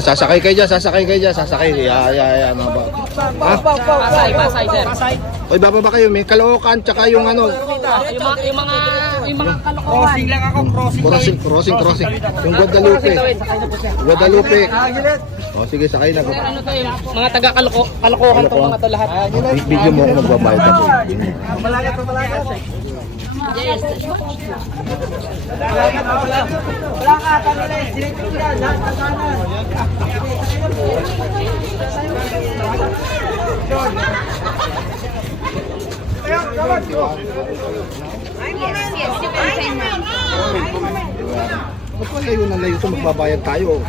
Ayan, sasakay kayo dyan, sasakay kayo dyan, sasakay. Yeah, yeah, yeah, mga ba. Ha? Pasay, pasay, sir. Oy, bababa kayo, may kalookan, tsaka yung ano, Yung mga, yung mga, yung mga kalokohan. Crossing lang ako, crossing. crossing, crossing, crossing. Yung Guadalupe. Guadalupe. O, sige, sakay na. Sir, ano to yung mga taga-kaloko, kalokohan to mga to lahat. Vi- Video mo ako magbabayad ako. Malagat pa malagat. Yes. Wala ka, eh. Sinipin ko yan, lahat ng kanan. Ba't pa layo na layo ito, magbabayad tayo.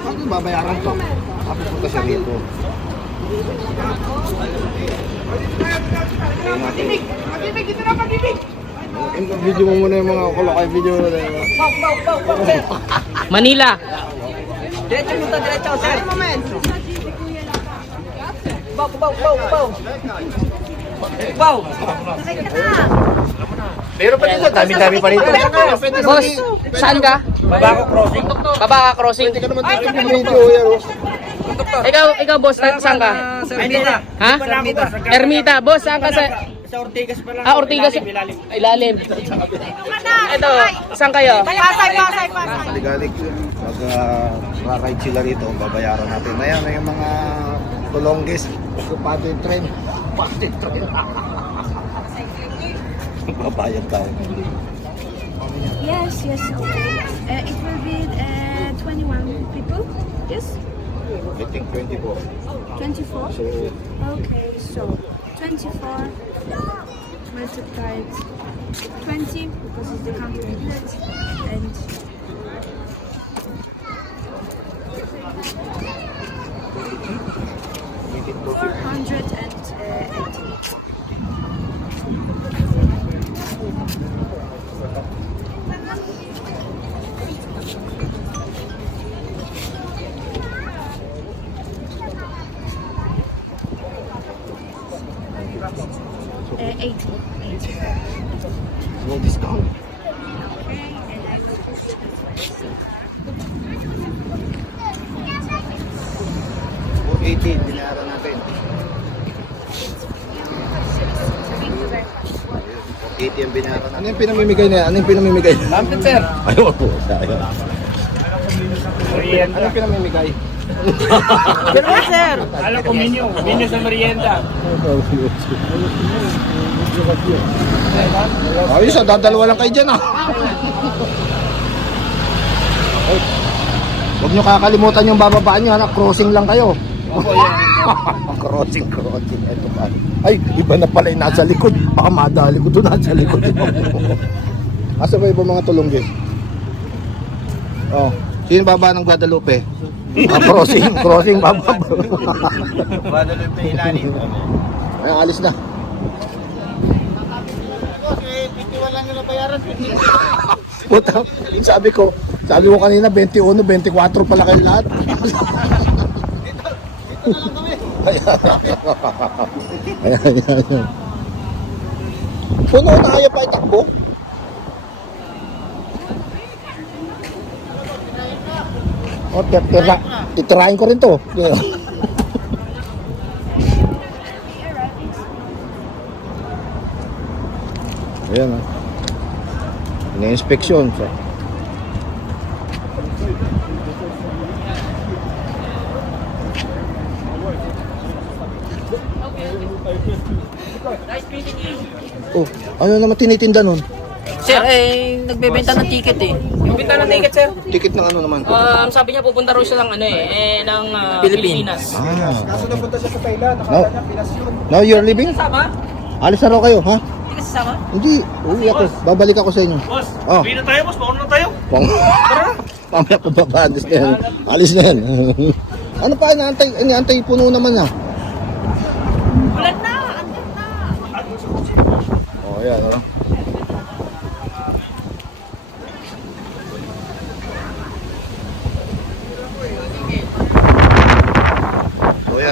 Bakit babayaran to? Ako punta siya rito. Matibig! Matibig! Ito na matibig! Video mo muna yung mga kulakay, video bow, sir. Manila. Diretso mo to, diretso, sir. Ano moment? Bow, bow, bow, bow. Bow. Pero pa dito, dami-dami pa rito. Boss, saan ka? Baba ko crossing. Baba ka crossing. Hindi ka naman dito o. Ikaw, ikaw boss, saan ka? Ermita. Ha? Ermita. Ermita, boss, saan ka sa... Sa Ortigas pa lang. Ah, Ortigas. Ilalim. Ito, saan kayo? Pasay, pasay, pasay. Ligalig, mag uh, ride sila rito, babayaran natin. Ayan, yung mga tulongges, pati train, pati train. Babayad tayo. Yes, yes, okay. Uh, it will be uh, 21 people. Yes? I think 24. 24? So, Okay, so 24 multiplied 20 because it's the country unit and four hundred and Uh, 80. 80. no discount. Then 480, binayaran natin. thank you very much. 480 ang binayaran natin. Ano yung pinamimigay na yan? Ano yung pinamimigay? Lampin, sir. Ayaw po. Ayaw. Ano yung pinamimigay? Pero sir. Alam ko, menu. Menu sa merienda. Ayos ah, dadalawa lang kayo dyan ah. Huwag nyo kakalimutan yung bababaan nyo, anak. Crossing lang kayo. crossing, crossing. Ito pa. Ay, iba na pala yung nasa likod. Baka madali ko doon nasa likod. Asa ba ibang mga tulunggis? Oh, sino baba ng Guadalupe? Ah, crossing, crossing baba. Guadalupe ilalim. Ay, alis na. Puta, sabi ko, sabi ko kanina 21, 24 pala kayo lahat. Ayan, ayan, ayan. Puno na kaya pa itakbo? O, tira, tira, titirahin ko rin to. Ayan ah. Ina-inspeksyon. So. Oh, ano naman tinitinda nun? Sir, eh, nagbebenta ng ticket eh. Yung benta ng ticket, sir. Ticket ng ano naman? Um, sabi niya pupunta raw siya ng ano eh, eh ng ah, Pilipinas. Ah. Kaso napunta siya sa Thailand. Nakala niya Pinas yun. now you're leaving? Sama? Alis na raw kayo, ha? Hindi ka sasama? Hindi, uwi ako. Babalik ako sa inyo. Boss, Oh. uwi na tayo, boss. Mauna na tayo. Pang... Mamaya pa baba, alis na yan. Alis na yan. ano pa, inaantay, inaantay puno naman ah. Ulan na! Andun na! Oh, yan, ano?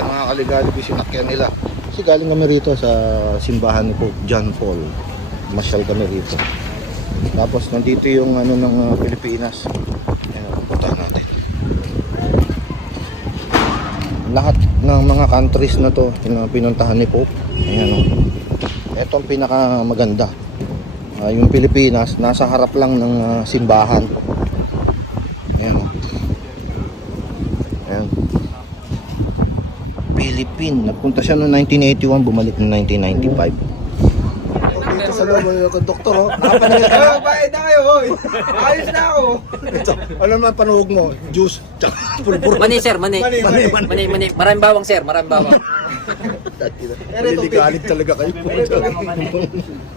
Mga kaligalig yung sinakyan nila. Kasi galing kami rito sa simbahan ni Pope John Paul. Masyal kami rito. Tapos nandito yung ano ng uh, Pilipinas. Ayan, puntahan natin. Lahat ng mga countries na to, mga pinuntahan ni Pope. Ayan o. Ito ang pinaka maganda. Ah, yung Pilipinas, nasa harap lang ng ah, simbahan. Ayan o. Ayan. Philippine. Nagpunta siya noong 1981, bumalik noong 1995. Dito sa loob, yung doktor, oh. Nakapaningin ka. Bayad na kayo, hoy. Ayos na ako. Ito, ano naman panuhog mo? Juice, tsaka pulburo. Mani sir, mani. Mani, Mani, mani. mani, mani. Maraming bawang sir, maraming bawang. Nililigalig talaga kayo.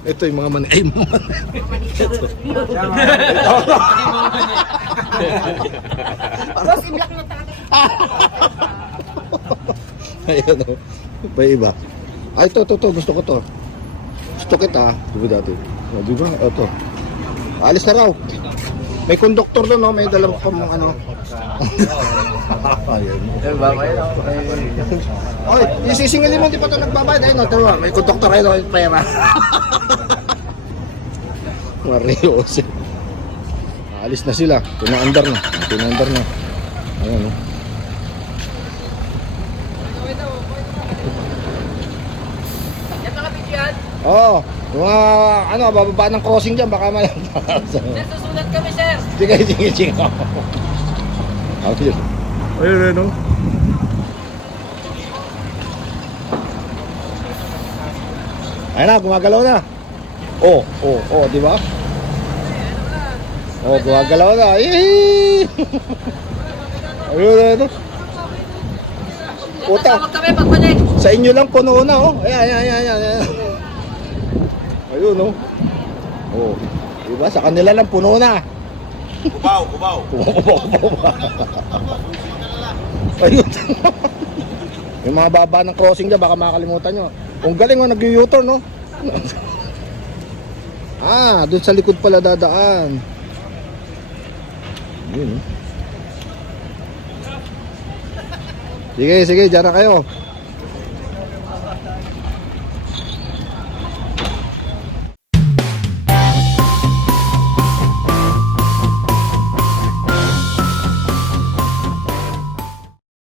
Ito yung mga mani. Ay, mga mani. Boss, i-block na talaga. Ayan o. Iba iba. Ay, ito, ito, ito. Gusto ko to. Gusto kita. Di ba dati? O, di ba? Ito. Alis na raw. May konduktor doon, no? May dalang pa mga ano. Ayan. Oy, yung sisingilin mo, di pa ito nagbabayad. Ayun, ito ba? May konduktor ayun, may pera. Marios. Alis na sila. Pinaandar na. Pinaandar na. Ayan, oh. Yan mga picture. Oo. yung mga, ano, bababa ng crossing dyan, baka may... Sir, susunod kami sir. sige, sige, sige. Ayun. Ayun, ayun, no? Ayun na, gumagalaw na. Oh, oh, oh, di ba? Oh, gumagalaw na. Yee! Ayun, ayun, no? Pagbalik. Sa inyo lang puno na, oh. Ayan, ayan, ayan, ayan. Ayun, oh. Oh. Diba? Sa kanila lang puno na. Kubaw, kubaw. Kumakubaw, kumakubaw. Ayun. Yung mga baba ng crossing dyan, baka makakalimutan nyo. Kung galing, oh, nag-u-turn, no? ah, dun sa likod pala dadaan. Yun, oh. Sige, sige, dyan na kayo.